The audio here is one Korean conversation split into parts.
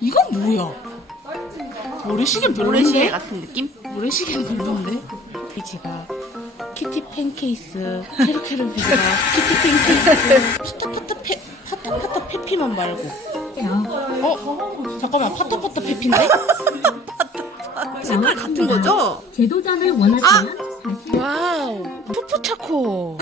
이건 뭐야? 모래시계 모래시계 별론데? 같은 느낌? 모래시계는 별론데? 이 제가 키티 팬케이스 캐르캐르 비가 키티 팬케이스 파타파타 페 파타파타 페피만 말고 어? 잠깐만 파타파타 페피인데? 색깔 같은 거죠? 제도전을 원하시면 다시 와우 푸푸차코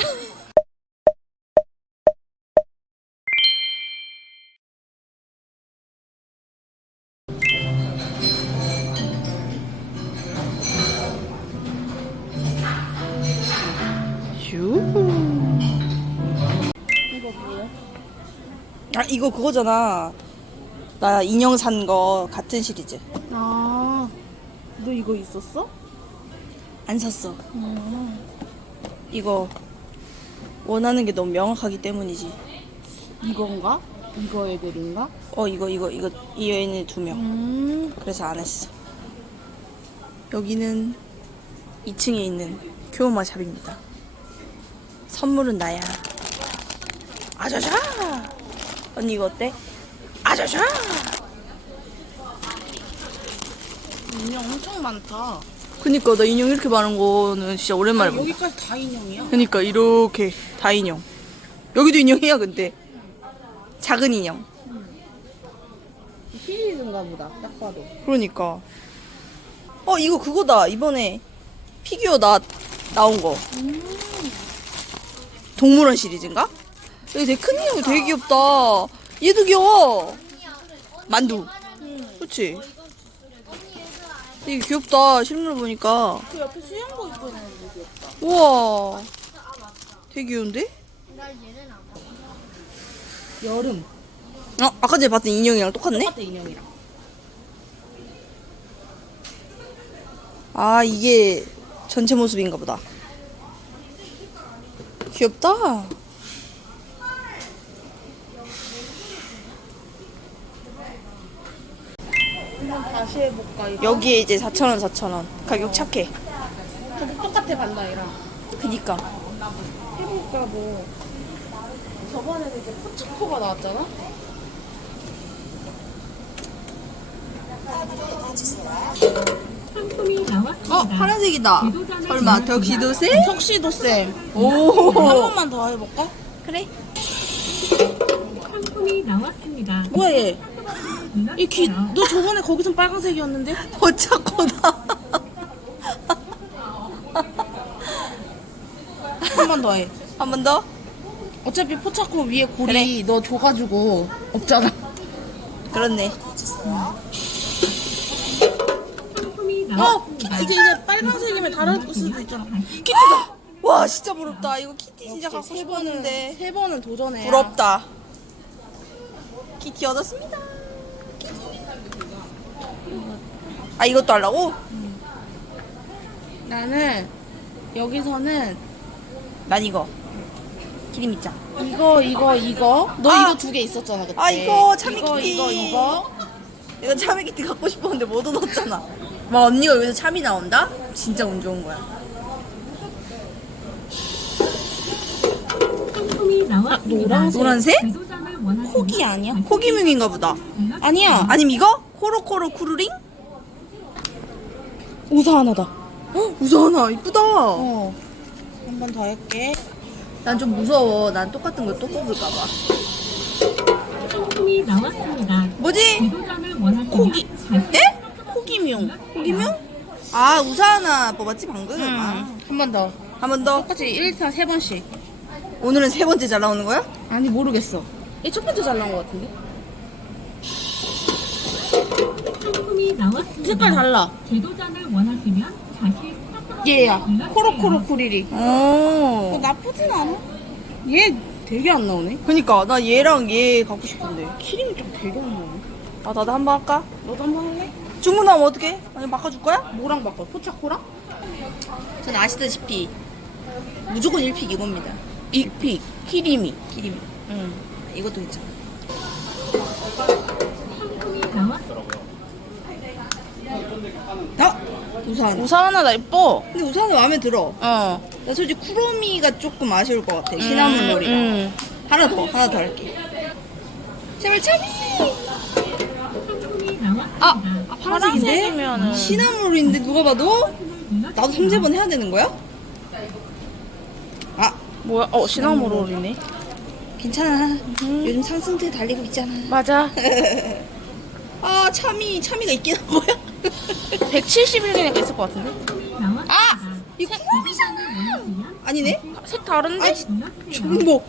이거 그거잖아. 나 인형 산 거 같은 시리즈. 아, 너 이거 있었어? 안 샀어. 이거 원하는 게 너무 명확하기 때문이지. 이건가? 이거 애들인가? 어 이거 이거 이거 이 여인의 두 명. 음, 그래서 안 했어. 여기는 2층에 있는 교우마 샵입니다. 선물은 나야. 아자자. 언니 이거 어때? 아자자. 인형 엄청 많다. 그니까 나 인형 이렇게 많은 거는 진짜 오랜만에 봐. 여기까지 다 인형이야? 그니까 이렇게 다 인형. 여기도 인형이야 근데 작은 인형. 시리즈인가 보다. 딱 봐도. 그러니까. 어 이거 그거다 이번에 피규어 나 나온 거. 동물원 시리즈인가? 여기 되게 큰 인형이 되게 귀엽다. 얘도 귀여워. 만두. 그렇지. 되게 귀엽다 실물 보니까. 그 옆에 수영복 입고 있는 거 귀엽다. 우와. 되게 귀여운데? 여름. 어 아까 전에 봤던 인형이랑 똑같네? 똑같아 인형이랑. 아 이게 전체 모습인가 보다 귀엽다 다시 해볼까 이거? 여기에 이제 4,000원 4,000원 가격 착해 저기 똑같아 반다이랑. 그니까 해볼까 뭐. 저번에는 이제 포차코가 나왔잖아? 상품이 나왔습니다. 어 파란색이다 설마 원하시면 덕시도 세? 턱시도 쌤. 오한 번만 더 해볼까? 그래 상품이 나왔습니다. 뭐야 얘? 이 귀, 너 저번에 거기선 빨간색이었는데? 어차코다 한 번 더 해. 한 번 더? 어차피 포차코 위에 고리 너 줘가지고 없잖아. 그렇네 어? 이게 이제 빨간색이면 다를 수도 있잖아. 키티다 와 진짜 부럽다 이거 키티 진짜 갖고 세 번은 싶었는데 세 번은 도전해. 부럽다 키티 얻었습니다 아 이것도 하려고? 나는 여기서는 난 이거 기름있자 이거 이거 이거 너 아. 이거 두 개 있었잖아 그때. 아, 이거 참이 이거 키티. 이거 이거. 내가 참외기티 갖고 싶었는데 못 얻었잖아 와 언니가 여기서 참이 나온다? 진짜 운 좋은 거야 상품이 나왔습니다. 노란색? 노란색? 코기 아니야? 코기뭉인가 보다. 아니야. 아니면 이거? 코로코로 쿠루링? 우사 하나다. 어 우선아 이쁘다 어. 한 번 더 할게. 난 좀 무서워 난 똑같은 거 또 뽑을까 봐 상품이 나왔습니다. 뭐지? 원하시면 코기. 에? 코기뮴. 코기뭉? 아 우사 하나 뽑았지 방금 아. 응. 한번 더. 한번 더 똑같이 1타 세 번씩. 오늘은 세 번째 잘 나오는 거야? 아니 모르겠어. 이첫 번째 잘 나온 것 같은데? 상품이 나왔습니다. 색깔 달라. 제도전을 원하시면 다시 얘야. 코로코로 쿠리리. 어, 어 나쁘진 않아. 얘 되게 안 나오네. 그니까 나 얘랑 얘 갖고 싶은데 키링이 좀 되게 안 나오네. 아 나도 한번 할까? 너도 한 번 할래? 주문하면 어떡해? 아니 바꿔줄 거야? 뭐랑 바꿔? 포차코랑? 저는 아시다시피 무조건 1픽 이겁니다 익픽, 키리미. 기림이 응. 이것도 괜찮아 상품이 나왔습니다. 아! 우산 우사 하나 나 예뻐. 근데 우산은 마음에 들어 어. 나 솔직히 쿠로미가 조금 아쉬울 것 같아 시나몬 머리가 음. 하나 더 하나 더 할게 제발 참이 상품이 아, 파란색인데? 파란색이면은- 시나몬롤인데 누가 봐도? 나도 3, 세번 해야 되는 거야? 아, 뭐야? 어 시나몬 롤이네. 괜찮아. 요즘 상승세 달리고 있잖아. 맞아. 아, 참이, 참이가 있긴 한 거야? 171개니까 있을 것 같은데? 나왔습니다. 아! 이거 원하시면 아니네? 색 다른데? 눌러주세요. 중복.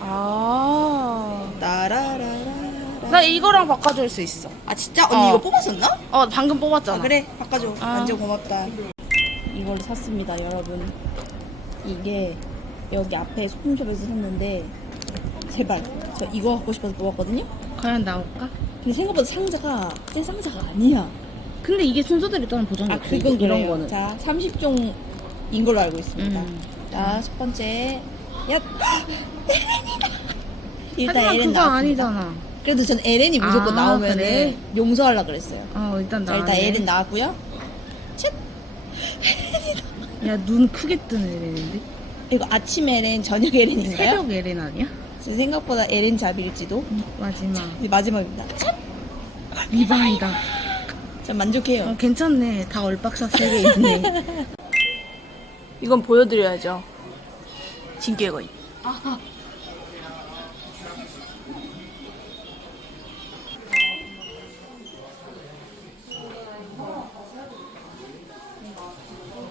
아. 따라라라라. 나 이거랑 바꿔줄 수 있어. 아, 진짜? 언니 어. 이거 뽑았었나? 어 방금 뽑았잖아. 아, 그래. 바꿔줘. 아. 완전 고맙다. 이걸 샀습니다, 여러분. 이게 여기 앞에 소품샵에서 샀는데 제발 저 이거 갖고 싶어서 뽑았거든요. 과연 나올까? 근데 생각보다 상자가 새 상자가 아니야. 근데 이게 순서대로 일단 보정이 아, 돼. 그건 이런 그래요. 거는. 자, 30종인 걸로 알고 있습니다. 음. 자, 첫 번째. 야, 에렌이다. 일단 하지만 에렌 그거 나왔습니다. 아니잖아. 그래도 전 에렌이 무조건 아, 나오면은 그래? 용서하려 그랬어요. 어 일단 자, 나. 일단 에렌 나왔고요. 야눈 크게 뜨는 에렌인데? 이거 아침 에렌, 저녁 에렌인가요? 새벽 에렌 아니야? 제 생각보다 에렌 잡일지도. 마지막. 이제 마지막입니다. 리바이다. 전 만족해요. 어, 괜찮네. 다 얼박샷 3개 있네. 이건 보여드려야죠. 진개거인.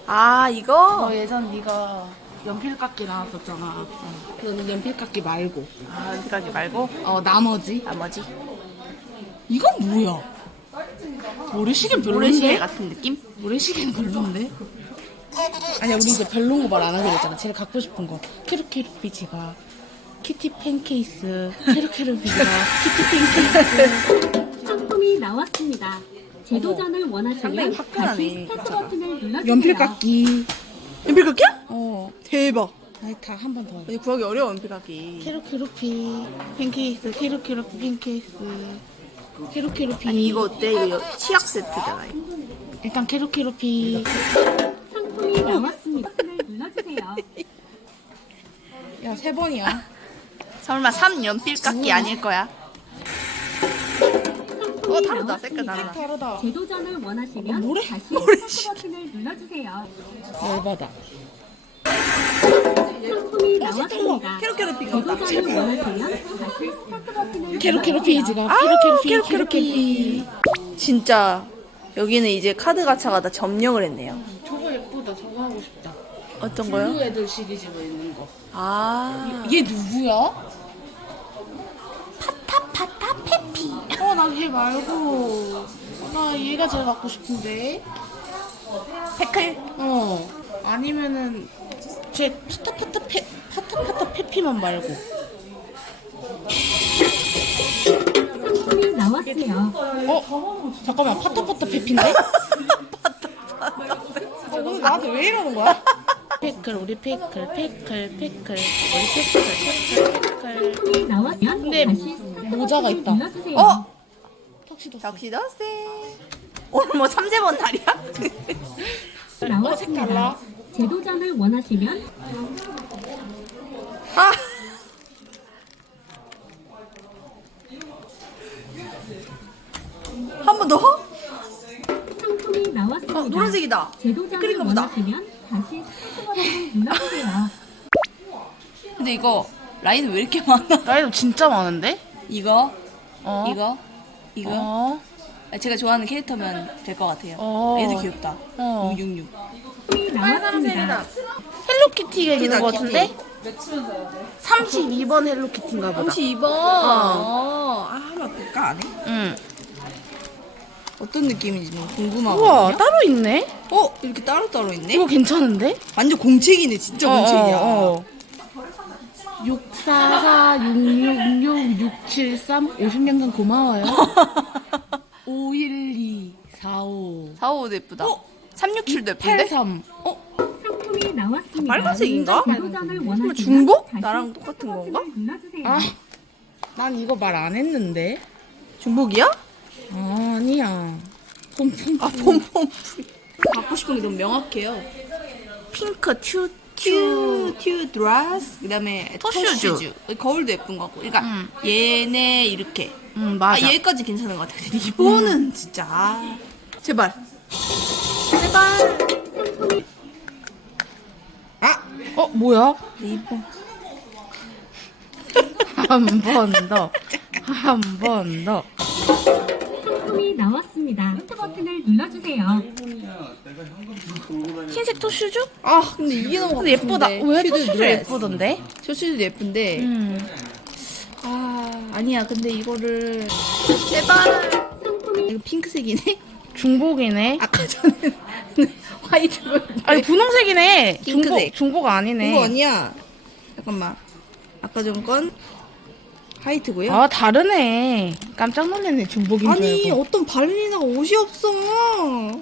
아 이거 너 예전 네가 연필 깎기 나왔었잖아. 어. 너는 연필 깎기 말고. 아 생각이 말고 어 나머지. 나머지 이건 뭐야? 모래시계는 모래시계 별론데? 같은 느낌? 모래시계는 별론데? 아니야 우리 이제 별론 거 말 안 하기로 했잖아. 제일 갖고 싶은 거. 캐로캐로피지가 키티 펜케이스. 캐로캐로피지가 키티 펜케이스. 상품이 나왔습니다. 제도전을 상당히 원하시면 화끈하네, 다시 스타트 버튼을 눌러주세요. 연필 깎기. 연필 깎기야? 어. 대박. 아니 다 한 번 더. 아니 구하기 어려워 연필 깎기. 캐로캐로피 펜케이스. 캐로캐로피 펜케이스. 캐로캐로피. 아니 이거 어때? 이거 치약 세트잖아. 이거. 일단 캐로캐로피. 상품이 나왔습니다. 눌러주세요. 야 세 번이야. 설마 3 연필 깎기 아닐 거야? 상품이 다르다. 색깔 다르다. 다르다. 제도전을 원하시면 어, 모래? 다시. 스타트 버튼을 눌러주세요. 열받아. 상품이 나왔습니다. 원하시면 다시 스타트 버튼을 캐로캐로피지가 아, 캐로캐로피 캐로캐로피. 진짜 여기는 이제 카드 가차가 다 점령을 했네요. 저거 예쁘다. 저거 하고 싶다. 어떤 블루 거요? 애들 시리즈 뭐 있는 거. 아. 얘 누구야? 파타 파타 페피. 어, 나 걔 말고. 나 얘가 제일 갖고 싶은데. 페클. 어. 아니면은 쟤 파타파타 페 파타파타 페피만 말고. 나왔어요. 어? 잠깐만. 파타파타 페피인데? 어, 너 나한테 왜 이러는 거야? 페클 우리 페클 페클 페클 우리 페클 페클 페클 상품이 나왔으면 근데 모자가 있다. 어? 턱시도 덕시도 세. 오늘 뭐 3세번 날이야? 어, 색 달라. 제도전을 원하시면 아. 한 번 더? 상품이 나왔습니다. 어, 노란색이다. 제도전을 끓인가 보다. 원하시면 다시 눌러주세요. 근데 이거 라인 왜 이렇게 많아? 나이도 진짜 많은데? 이거, 어? 이거, 이거. 어? 제가 좋아하는 캐릭터면 될 것 같아요. 어. 얘도 귀엽다. 어. 666. 상품이 나왔습니다. 헬로키티가 있는 것 같은데? 32번 헬로키티인가 보다. 32번. 어. 아, 막 볼까 안 해? 응. 어떤 느낌인지 너무 우와, 궁금하거든요. 따로 있네? 어, 이렇게 따로따로 있네? 이거 괜찮은데? 완전 공책이네, 진짜 공책이야. 어, 어, 어. 644 666 673 50년간 고마워요. 512 45 45도 예쁘다. 367도 예쁜데? 83 어? 상품이 나왔습니다. 빨간색인가? 제도전을 원하시면 중복? 나랑 똑같은 건가? 아, 난 이거 말 안 했는데. 중복이야? 아, 아니야. 폼폼. 아, 폼폼. 갖고 싶은 게 너무 명확해요. 핑크 튜 튜, 튜 드레스, 그 다음에 토슈즈. 토슈즈. 거울도 예쁜 것 같고. 그러니까 음. 얘네 이렇게. 응 아, 맞아. 얘까지 괜찮은 것 같아. 근데 이거는 진짜. 아. 제발. 제발. 아! 어 뭐야? 리본. 한번 더. 한 번 더. 상품이 나왔습니다. 하트 버튼을 눌러주세요. 흰색 토슈즈? 아, 근데 이게 너무 근데 예쁘다. 왜 토슈즈. 예쁘던데? 토슈즈도 예쁜데. 음. 아, 아니야. 근데 이거를. 제발. 이거 핑크색이네? 중복이네. 아까 전에 화이트. 아니 분홍색이네. 중복 핑크색. 중복 아니네. 이거 아니야. 잠깐만. 아까 전 건 화이트고요. 아 다르네. 깜짝 놀랐네 중복인 줄 아니 알고. 어떤 발레리나가 옷이 없어.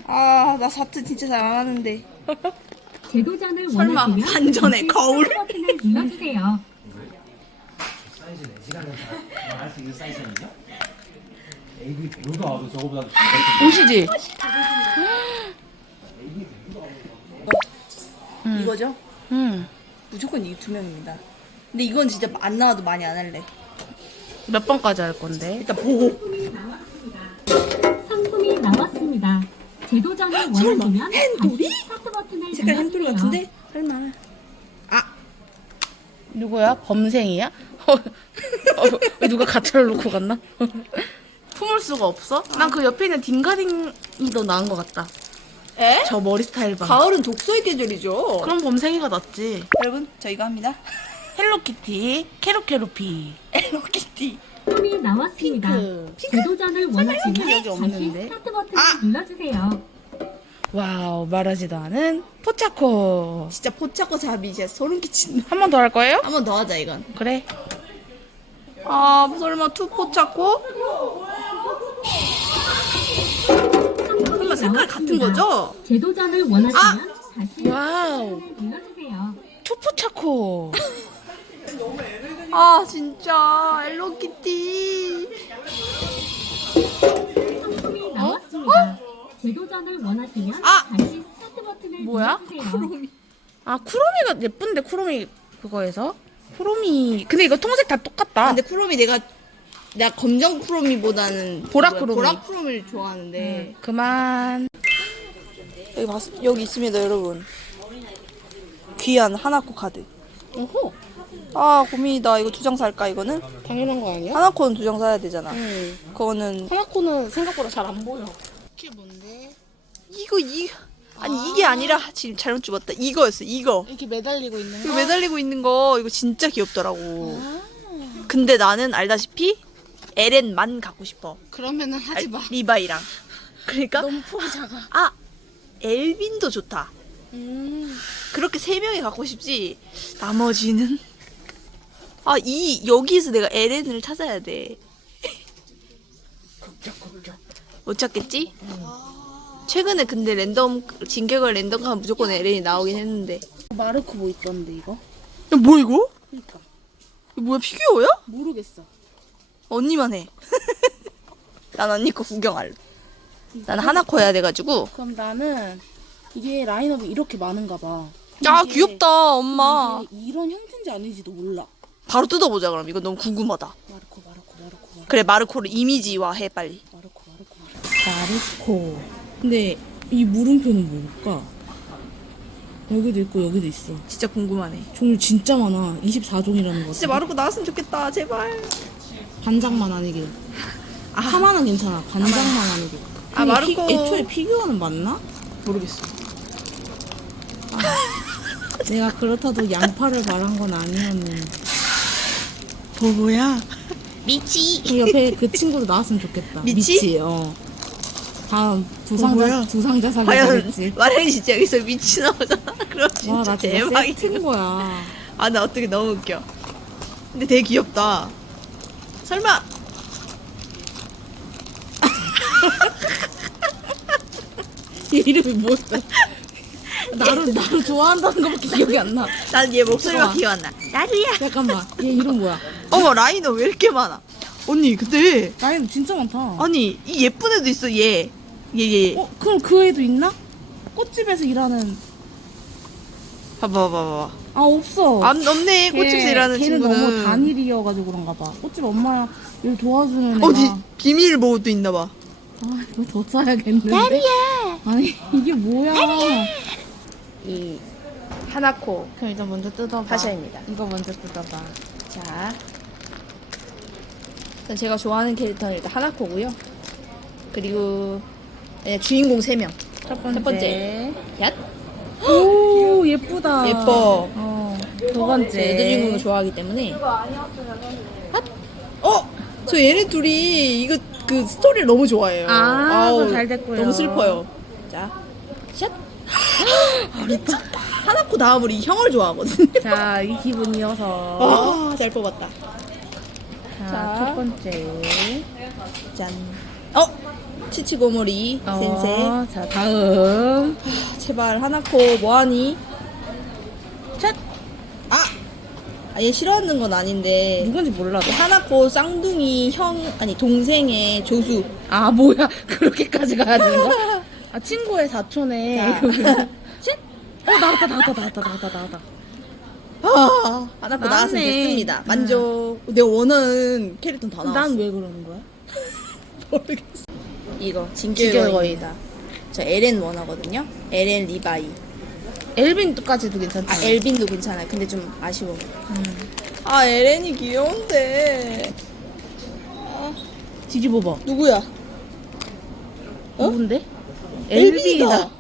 아나 사트 진짜 잘 안 하는데. 제도전을 설마 원하시면 반전의 거울? 하트 버튼을 눌러주세요. 할수 있는 사이즈는요? AV 배우가 와도 저거보다 옷이지. 음. 이거죠? 음. 무조건 이 두 명입니다. 근데 이건 진짜 안 나와도 많이 안 할래. 몇 번까지 할 건데? 일단 보고. 상품이 나왔습니다. 제도전을 설마, 원하시면 핸돌이? 하트 버튼을 색깔 핸돌 눌러주세요. 같은데? 설마. 아 누구야? 범생이야? 어, 누가 가차를 놓고 갔나? 품을 수가 없어? 난 그 옆에 있는 딩가딩이 더 나은 것 같다. 에? 저 머리 스타일 봐. 가을은 독서의 계절이죠. 그럼 범생이가 낫지. 여러분 저 이거 합니다. 헬로키티, 캐로캐로피. 헬로키티. 상품이 나왔습니다. 핑크. 제도전을 원하시면 여기 다시 없는데? 스타트 버튼을 아! 눌러주세요. 와우, 말하지도 않은 포차코. 진짜 포차코 잡이 진짜 소름 끼친다. 한 번 더 할 거예요? 한 번 더 하자 이건. 그래. 아 설마 투 포차코? 설마 색깔 같은 거죠? 제도전을 원하시면 다시 와우. 버튼을 눌러주세요. 투 포차코. 아 진짜. 상품이 나왔습니다. 제도전을 원하시면 어? 아! 다시 스타트 버튼을 뭐야? 눌러주세요. 아, 쿠로미가 예쁜데, 쿠로미 그거에서? 쿠로미. 근데 이거 통색 다 똑같다. 아, 근데 쿠로미 내가 내가 검정 쿠로미보다는 보라 뭐야, 쿠로미. 보라 쿠로미를 좋아하는데 음, 그만. 여기 봤, 여기 있습니다 여러분. 귀한 하나코 카드. 오호. 아 고민이다. 이거 두 장 살까 이거는? 당연한 거 아니야? 하나코는 두장 사야 되잖아. 응. 그거는 하나코는 생각보다 잘 안 보여. 이게 뭔데? 이거 이 아니 이게 아니라 지금 잘못 집었다. 이거였어 이거. 이렇게 매달리고 있는 이거 거? 매달리고 있는 거 이거 진짜 귀엽더라고. 아, 근데 나는 알다시피 에렌만 갖고 싶어. 그러면은 하지 마. 리바이랑. 그러니까 너무 폭이 작아. 아 엘빈도 좋다. 음. 그렇게 세 명이 갖고 싶지. 나머지는 아 이 여기서 내가 에렌을 찾아야 돼. 못 찾겠지? 최근에 근데 랜덤 진격을 랜덤 하면 무조건 에렌이 나오긴 했는데. 마르코 뭐 있던데 이거? 야, 뭐야 이거? 그러니까 이거 뭐야 피규어야? 모르겠어. 언니만 해. 난 언니 거 구경할래. 난 하나코 해야 돼가지고. 그럼 나는 이게 라인업이 이렇게 많은가 봐. 야 이게- 귀엽다 엄마. 이게 이런 형태인지 아닌지도 몰라. 바로 뜯어보자 그럼 이거 너무 궁금하다. 마르코 마르코 마르코 마르코 그래 마르코를 이미지화 해 빨리. 마르코 마르코 마르코. 마르코. 근데 이 물음표는 뭘까? 여기도 있고 여기도 있어. 진짜 궁금하네. 종류 진짜 많아. 24종이라는 거. 진짜 마르코 나왔으면 좋겠다 제발. 반장만 아니길. 하나는 괜찮아. 반장만 아니길. 아, 근데 마르코- 피, 애초에 피규어는 맞나? 모르겠어. 내가 그렇다도 양파를 말한 건 아니었네. 뭐 뭐야? 미치. 그 옆에 그 친구도 나왔으면 좋겠다. 미치? 어. 다음 두 어, 뭐야? 상자 두 상자 사기 과연 되겠지. 마련이 진짜 여기서 미치 나오잖아. 그럼 진짜 와, 나 진짜 대박이다. 세트인 거야. 아 나 어떻게 너무 웃겨. 근데 되게 귀엽다. 설마 얘 이름이 뭐였어? 나를 나를 좋아한다는 것밖에 기억이 안 나. 난 얘 목소리가 잠깐만. 기억 안 나. 나루야. 잠깐만. 얘 이름 뭐야? 어머 라이너 왜 이렇게 많아? 언니 근데 나이는 진짜 많다. 아니 이 예쁜 애도 있어 얘. 얘 얘. 어, 그럼 그 애도 있나? 꽃집에서 일하는 봐봐, 봐봐, 봐봐. 아 없어. 안, 없네, 꽃집 걔- 일하는 걔는 친구는. 너무 단일이어가지고 그런가 봐. 꽃집 엄마 일 도와주는 애가. 어디, 비밀 보호도 있나 봐. 아 이거 더 써야겠는데. 다리야. 아니 이게 뭐야? 이, 하나코. 그럼 일단 먼저 뜯어봐. 파샤입니다. 이거 먼저 뜯어봐. 자. 일단 제가 좋아하는 캐릭터는 일단 하나코고요. 그리고, 네, 주인공 3명. 첫 번째. 첫 번째. 얏. 오 예쁘다. 예뻐. 어. 두 번째. 제 애들 주인공을 좋아하기 때문에. 어! 저 얘네 둘이 이거 그 스토리를 너무 좋아해요. 아, 아우, 잘 됐고요. 너무 슬퍼요. 자, 샷. 미쳤다. 하나코 다음으로 이 형을 좋아하거든. 자, 이 기분 이어서. 아, 잘 뽑았다. 자, 자. 첫 번째. 짠. 어, 치치고모리 센세. 어, 자, 다음. 제발 하나코 뭐하니? 샷. 아, 아, 얘 싫어하는 건 아닌데. 누군지 몰라도. 하나코 쌍둥이 형 아니 동생의 조수. 아, 뭐야. 그렇게까지 가야 되는 거야? 아, 친구의 사촌에. 자. 어, 나왔다, 나왔다, 나왔다, 나왔다, 나왔다. 아, 하나코 나왔으면 나왔네. 됐습니다. 만족. 내가 원하는 캐릭터는 다 나왔어. 난 왜 그러는 거야? 모르겠어. 이거 진격의 거이다. 저 LN 원하거든요. LN 리바이. 엘빈까지도 괜찮다. 아 엘빈도 괜찮아요. 근데 좀 아쉬워. 음. 아 LN이 귀여운데. 뒤집어봐. 누구야? 어? 누군데? 엘빈이다. 엘빈이다.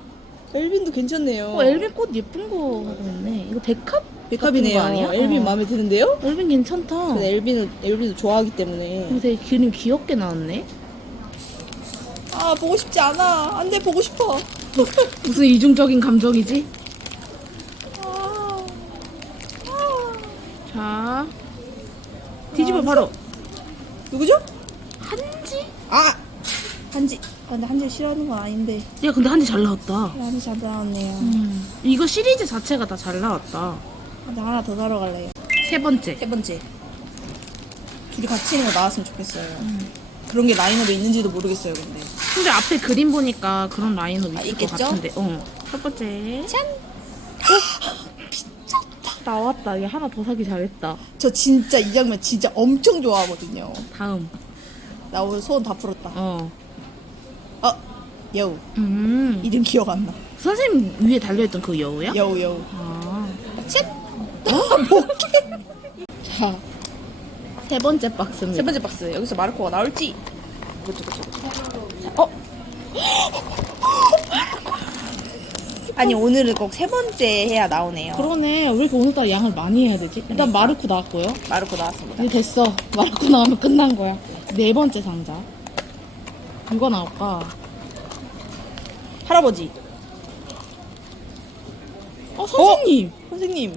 엘빈도 괜찮네요. 어, 엘빈 꽃 예쁜 거 하고 있네. 이거 백합? 백합이네요. 같은 거 아니야? 엘빈 어. 마음에 드는데요? 엘빈 괜찮다. 근데 엘빈을 엘빈도 좋아하기 때문에. 되게 그림 귀엽게 나왔네. 아 보고 싶지 않아. 안돼 보고 싶어. 무슨 이중적인 감정이지? 아. 자, 뒤집어 바로. 누구죠? 한지? 아 한지. 아, 근데 한지 싫어하는 건 아닌데. 야, 근데 한지 잘 나왔다. 한지 잘 나왔네요. 음, 이거 시리즈 자체가 다 잘 나왔다. 한지 하나 더 사러 갈래요. 세 번째. 세 번째. 둘이 같이 있는 거 나왔으면 좋겠어요. 그런 게 라인업에 있는지도 모르겠어요, 근데. 근데 앞에 그림 보니까 그런 라인업 있을 아, 것 있겠죠? 같은데. 어. 첫 번째. 짠! 나왔다. 얘 하나 더 사기 잘했다. 저 진짜 이 장면 진짜 엄청 좋아하거든요. 다음. 나 오늘 소원 다 풀었다. 어. 어, 여우. 음. 이름 기억 안 나. 선생님 위에 달려있던 그 여우야? 여우, 여우. 아. 셋! 아, 뭐게? 자, 세 번째 박스입니다. 세 번째 박스. 여기서 마르코가 나올지. 그쵸, 그쵸, 그쵸. 자, 어? 아니, 오늘은 꼭 세 번째 해야 나오네요. 그러네. 왜 이렇게 오늘따라 양을 많이 해야 되지? 일단 그러니까. 마르코 나왔고요. 마르코 나왔습니다. 이제 됐어. 마르코 나오면 끝난 거야. 네 번째 상자. 누가 나올까? 할아버지. 어, 선생님! 선생님. 선생님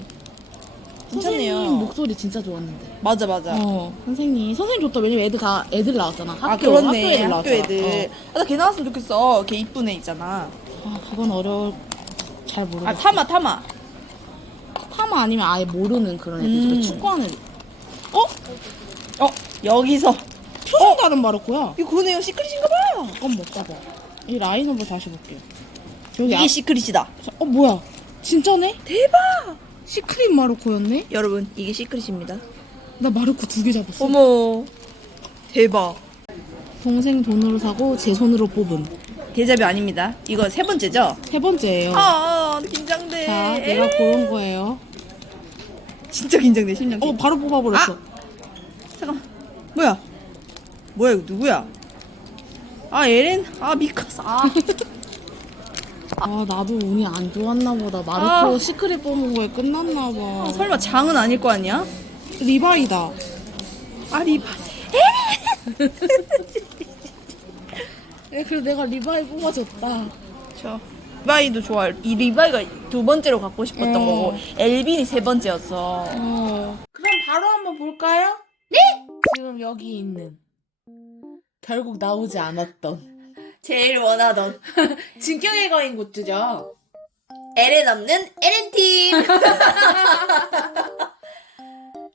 괜찮네요. 목소리 진짜 좋았는데. 맞아, 맞아. 어, 선생님. 선생님 좋다. 왜냐면 애들 다, 애들 나왔잖아. 학교, 아, 그렇네. 학교 애들 학교 나왔잖아. 애들. 아, 나 걔 나왔으면 좋겠어. 걔 이쁜 애 있잖아. 어. 아, 그건 어려울, 잘 모르겠어. 아, 타마, 타마. 타마 아니면 아예 모르는 그런 애들. 음. 축구하는 애들. 어, 여기서. 표정 다른 마르코야. 이거 그거네요. 시크릿인가 봐. 잠깐 못 봐봐. 이 라인업을 다시 볼게요. 저기 이게 앞, 시크릿이다. 어, 뭐야. 진짜네? 대박! 시크릿 마르코였네? 여러분, 이게 시크릿입니다. 나 마르코 두 개 잡았어. 어머. 대박. 동생 돈으로 사고 제 손으로 뽑은 대자뷰 아닙니다. 이거 세 번째죠? 세 번째예요. 아, 긴장돼. 자, 내가 고른 거예요. 진짜 긴장돼, 심장. 어, 바로 뽑아버렸어. 잠깐만. 뭐야? 뭐야, 이거 누구야? 아, 에렌. 아, 미카사. 아, 아, 나도 운이 안 좋았나 보다. 마르코 아. 시크릿 뽑은 거에 끝났나 봐. 설마 장은 아닐 거 아니야? 리바이다. 아, 리바. 야, 그래도 내가 리바이 뽑아줬다. 저 리바이도 좋아요. 이 리바이가 두 번째로 갖고 싶었던 어. 거고 엘빈이 세 번째였어. 어. 그럼 바로 한번 볼까요? 네! 지금 여기 있는. 결국 나오지 않았던. 제일 원하던 진격의 거인 굿즈죠? 에렌 없는 에렌 팀.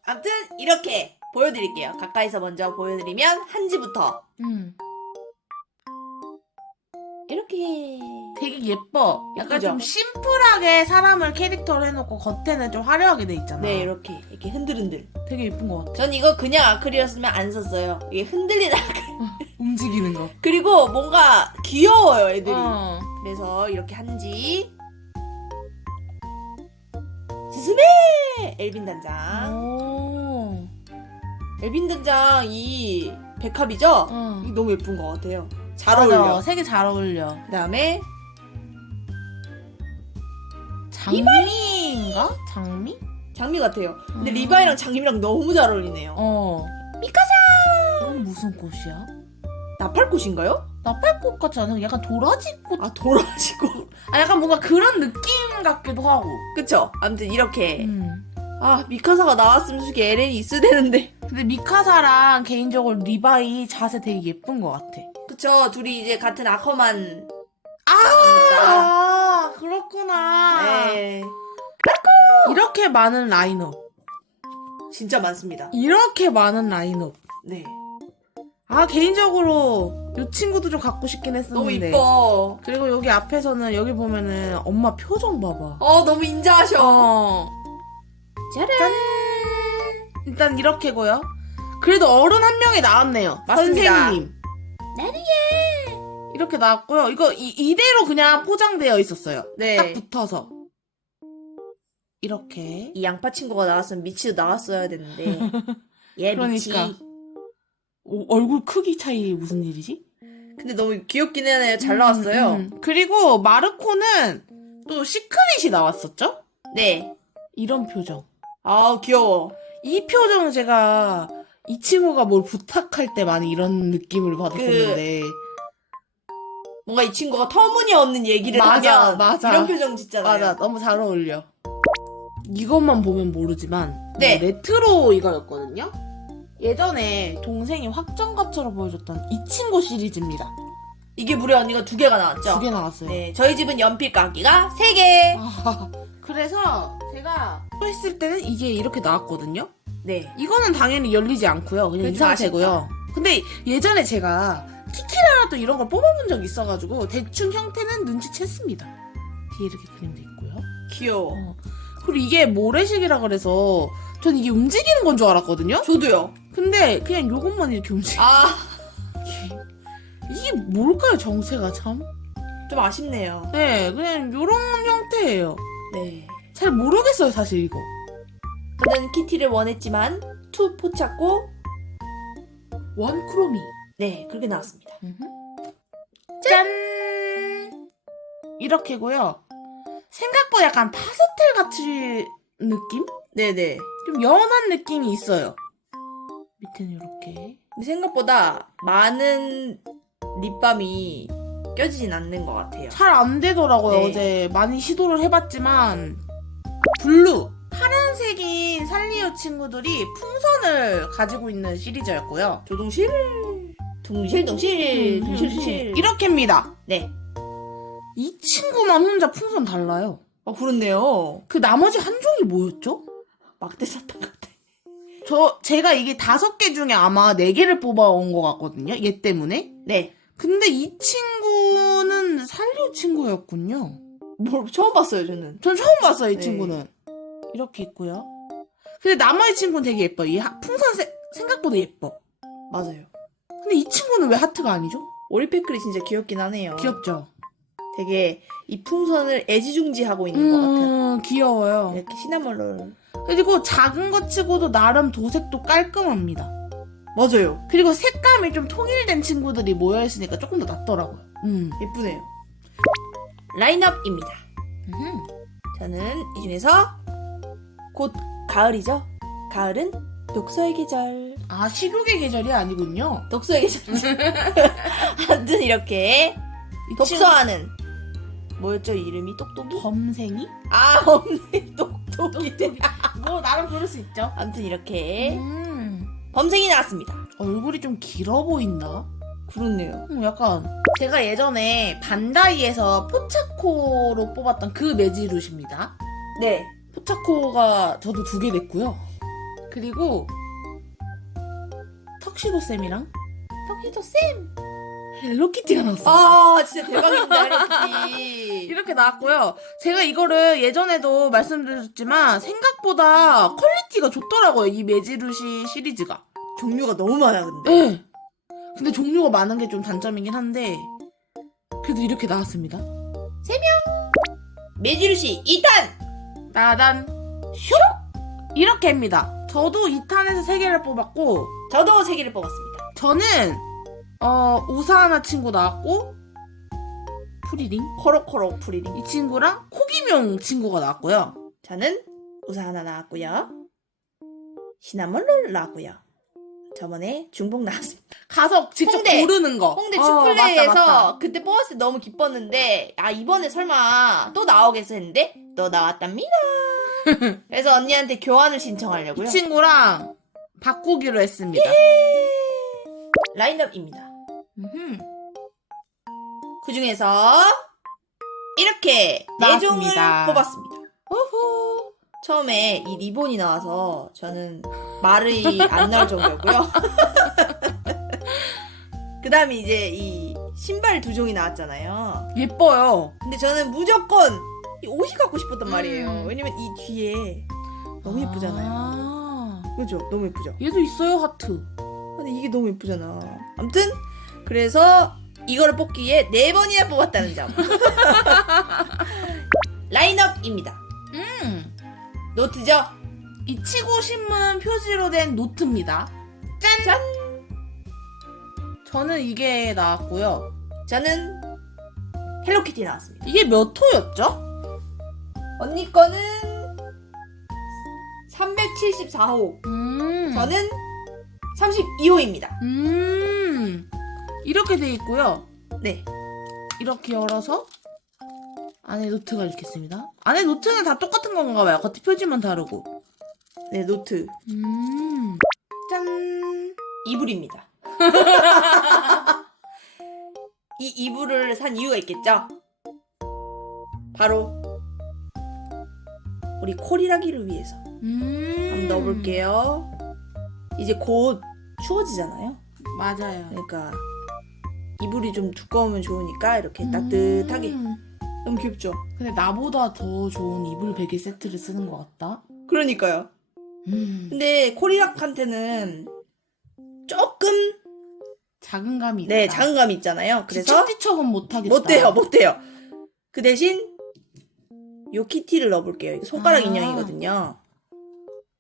아무튼 이렇게 보여드릴게요. 가까이서 먼저 보여드리면 한지부터 음. 이렇게 되게 예뻐. 약간 예쁘죠? 좀 심플하게 사람을 캐릭터로 해놓고 겉에는 좀 화려하게 돼 있잖아. 네 이렇게 이렇게 흔들흔들. 되게 예쁜 것 같아. 전 이거 그냥 아크릴이었으면 안 썼어요. 이게 아크릴. 움직이는 거. 그리고 뭔가 귀여워요 애들이. 어. 그래서 이렇게 한지. 스스메 엘빈 단장. 오. 엘빈 단장 이 백합이죠? 어. 이 너무 예쁜 것 같아요. 잘 맞아. 어울려. 색이 잘 어울려. 그다음에 장미인가? 장미? 장미 같아요. 근데 음. 리바이랑 장미랑 너무 잘 어울리네요. 어. 미카사! 이건 무슨 꽃이야? 나팔꽃인가요? 나팔꽃 같지 않아? 약간 도라지 꽃. 아 돌아지고. 아 약간 뭔가 그런 느낌 같기도 하고. 그쵸? 아무튼 이렇게 음. 아 미카사가 나왔으면 솔직히 에렌이 있어야 되는데 근데 미카사랑 개인적으로 리바이 자세 되게 예쁜 것 같아. 그쵸 둘이 이제 같은 아커만 아, 그렇구나. 네 이렇게 많은 라인업. 진짜 많습니다 이렇게 많은 라인업. 네 아, 개인적으로 이 친구도 좀 갖고 싶긴 너무 했었는데. 이뻐 그리고 여기 앞에서는 여기 보면은 엄마 표정 봐봐. 어 너무 인자하셔 어. 짜란. 일단 이렇게고요. 그래도 어른 한 명이 나왔네요. 맞습니다. 선생님. 이렇게 나왔고요. 이거 이, 이대로 그냥 포장되어 있었어요. 네. 딱 붙어서. 이렇게. 이 양파 친구가 나왔으면 미치도 나왔어야 되는데 얘 미치 그러니까. 오, 얼굴 크기 차이 무슨 일이지? 근데 너무 귀엽긴 해요 잘 나왔어요 음, 음. 그리고 마르코는 또 시크릿이 나왔었죠? 네 이런 표정. 아우 귀여워 이 표정 제가 이 친구가 뭘 부탁할 때 많이 이런 느낌을 받았었는데 뭔가 이 친구가 터무니없는 얘기를 맞아, 하면 맞아. 이런 표정 짓잖아요 맞아 너무 잘 어울려 이것만 보면 모르지만 네. 이거 레트로 이거였거든요 예전에 동생이 확정가처로 보여줬던 이 친구 시리즈입니다 이게 무려 언니가 두 개가 나왔죠 두 개 나왔어요 네 저희 집은 연필 깎기가 세 개 아, 그래서 제가 했을 때는 이게 이렇게 나왔거든요 네. 이거는 당연히 열리지 않고요. 그냥 이 그쵸, 상태고요. 근데 예전에 제가 키키라도 이런 걸 뽑아본 적이 있어가지고 대충 형태는 눈치챘습니다. 뒤에 이렇게 그림도 있고요. 귀여워. 어. 그리고 이게 모래시계라 그래서 전 이게 움직이는 건 줄 알았거든요. 저도요. 근데 그냥 요것만 이렇게 움직여. 아, 이게 뭘까요 정체가 참? 좀 아쉽네요. 네, 그냥 요런 형태예요. 네. 잘 모르겠어요 사실 이거. 저는 키티를 원했지만 투 포착고 원 크로미. 네 그렇게 나왔습니다. 짠! 이렇게고요. 생각보다 약간 파스텔 같이 느낌? 네네. 좀 연한 느낌이 있어요. 밑에는 이렇게. 근데 생각보다 많은 립밤이 껴지진 않는 것 같아요. 잘 안 되더라고요. 네. 어제 많이 시도를 해봤지만 블루 파란색인 살리오 친구들이 풍선을 가지고 있는 시리즈였고요. 조동실, 둥실, 둥실, 둥실, 둥실. 이렇게입니다. 네. 이 친구만 혼자 풍선 달라요. 어 그렇네요. 그 나머지 한 종이 뭐였죠? 막대 사탕. 저 제가 이게 다섯 개 중에 아마 네 개를 뽑아온 것 같거든요. 얘 때문에. 네. 근데 이 친구는 살리오 친구였군요. 뭘 처음 봤어요 저는. 전 처음 봤어요, 이 네. 친구는. 이렇게 있고요. 근데 나머지 친구는 되게 예뻐. 이 하- 풍선 세- 생각보다 예뻐. 맞아요. 근데 이 친구는 왜 하트가 아니죠? 오리패클이 진짜 귀엽긴 하네요. 귀엽죠? 되게 이 풍선을 애지중지하고 있는 것 같아요. 음, 귀여워요. 이렇게 시나몬롤. 그리고 작은 것 치고도 나름 도색도 깔끔합니다. 맞아요. 그리고 색감이 좀 통일된 친구들이 모여있으니까 조금 더 낫더라고요. 음. 예쁘네요. 라인업입니다. 저는 이 중에서 곧 가을이죠. 가을은 독서의 계절. 아, 식욕의 계절이 아니군요. 독서의 계절. 아무튼 이렇게 이 독서하는 뭐였죠 이름이 똑똑이? 범생이? 아 없네 똑 똑이. 뭐, 나름 그럴 수 있죠. 아무튼 이렇게 음. 범생이 나왔습니다. 얼굴이 좀 길어 보인다. 그렇네요. 음, 약간. 제가 예전에 반다이에서 포차코로 뽑았던 그 매지룻입니다. 네. 포차코가 저도 두개 됐고요. 그리고 턱시도 쌤이랑 턱시도 쌤 헬로키티가 나왔어 요. 아 진짜 대박입니다 헬로키티. 이렇게 나왔고요. 제가 이거를 예전에도 말씀드렸지만 생각보다 퀄리티가 좋더라고요. 이 메지루시 시리즈가. 종류가 너무 많아 근데. 네. 근데 종류가 많은 게 좀 단점이긴 한데 그래도 이렇게 나왔습니다. 메지루시 2탄. 따단 슉 이렇게입니다. 저도 2탄에서 3개를 뽑았고 저도 세 개를 뽑았습니다. 저는 어 우사하나 친구 나왔고 프리링 코로코로 프리링. 이 친구랑 코기명 친구가 나왔고요. 저는 우사 하나 나왔고요. 시나몬롤 나왔고요. 저번에 중복 나왔습니다. 가서 직접 홍대. 고르는 거. 홍대 어, 축플레이에서 맞다, 맞다. 그때 뽑았을 때 너무 기뻤는데 아 이번에 설마 또 나오겠어 했는데 또 나왔답니다. 그래서 언니한테 교환을 신청하려고요. 이 친구랑 바꾸기로 했습니다. 라인업입니다. 그 중에서 이렇게 네 종을 나왔습니다. 뽑았습니다. 호호. 처음에 이 리본이 나와서 저는 말이 안 나올 정도였고요. 그 다음에 이제 이 신발 두 종이 나왔잖아요. 예뻐요. 근데 저는 무조건 이 옷이 갖고 싶었단 말이에요. 음. 왜냐면 이 뒤에 너무 예쁘잖아요. 아, 그죠? 너무 예쁘죠? 얘도 있어요 하트. 근데 이게 너무 예쁘잖아. 아무튼 그래서 이거를 뽑기에 네 번이나 뽑았다는 점. 라인업입니다. 음. 노트죠? 이 치고 신문 표지로 된 노트입니다. 짠! 짠! 저는 이게 나왔고요. 저는 헬로키티 나왔습니다. 이게 몇 호였죠? 언니 거는 374호. 음. 저는 32호입니다. 음. 이렇게 돼 있고요. 네. 이렇게 열어서 안에 노트가 이렇게 있습니다. 안에 노트는 다 똑같은 건가 봐요. 겉에 표지만 다르고. 네, 노트. 음. 짠. 이불입니다. 이 이불을 산 이유가 있겠죠? 바로 우리 콜이라기를 위해서 음. 한번 넣어볼게요. 이제 곧 추워지잖아요. 맞아요. 그러니까 이불이 좀 두꺼우면 좋으니까 이렇게 음. 따뜻하게 너무 귀엽죠? 근데 나보다 더 좋은 이불 베개 세트를 쓰는 것 같다. 그러니까요. 음. 근데 코리락한테는 조금 작은 감이 있다. 네 자긍감이 있잖아요. 그래서 뒤척뒤척은 못하겠다. 못 돼요, 못 돼요. 그 대신 요 키티를 넣어볼게요. 이거 손가락 아. 인형이거든요.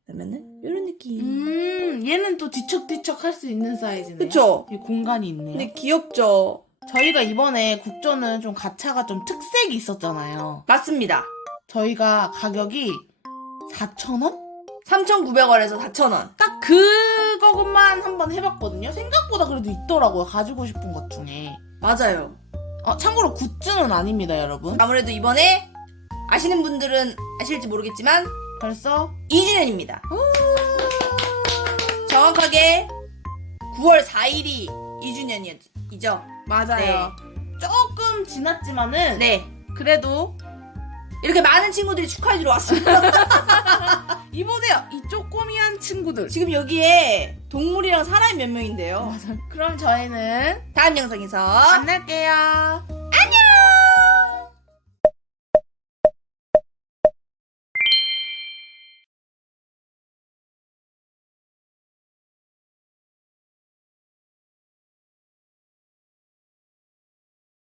그러면은 느낌. 음, 얘는 또 뒤척뒤척 할 수 있는 사이즈네. 그쵸? 이 공간이 있네요. 근데 귀엽죠? 저희가 이번에 국조는 좀 가차가 좀 특색이 있었잖아요. 맞습니다. 저희가 가격이 4,000원? 3,900원에서 4,000원. 딱 그거만 한번 해봤거든요. 생각보다 그래도 있더라고요. 가지고 싶은 것 중에. 맞아요. 어, 참고로 굿즈는 아닙니다, 여러분. 아무래도 이번에 아시는 분들은 아실지 모르겠지만 벌써 2주년입니다. 정확하게 9월 4일이 2주년이죠. 맞아요. 조금 지났지만은 네. 그래도 이렇게 많은 친구들이 축하해 주러 왔습니다. 이 보세요. 이 쪼꼬미한 친구들. 지금 여기에 동물이랑 사람이 몇 명인데요. 맞아요. 그럼 저희는 다음 영상에서 만날게요.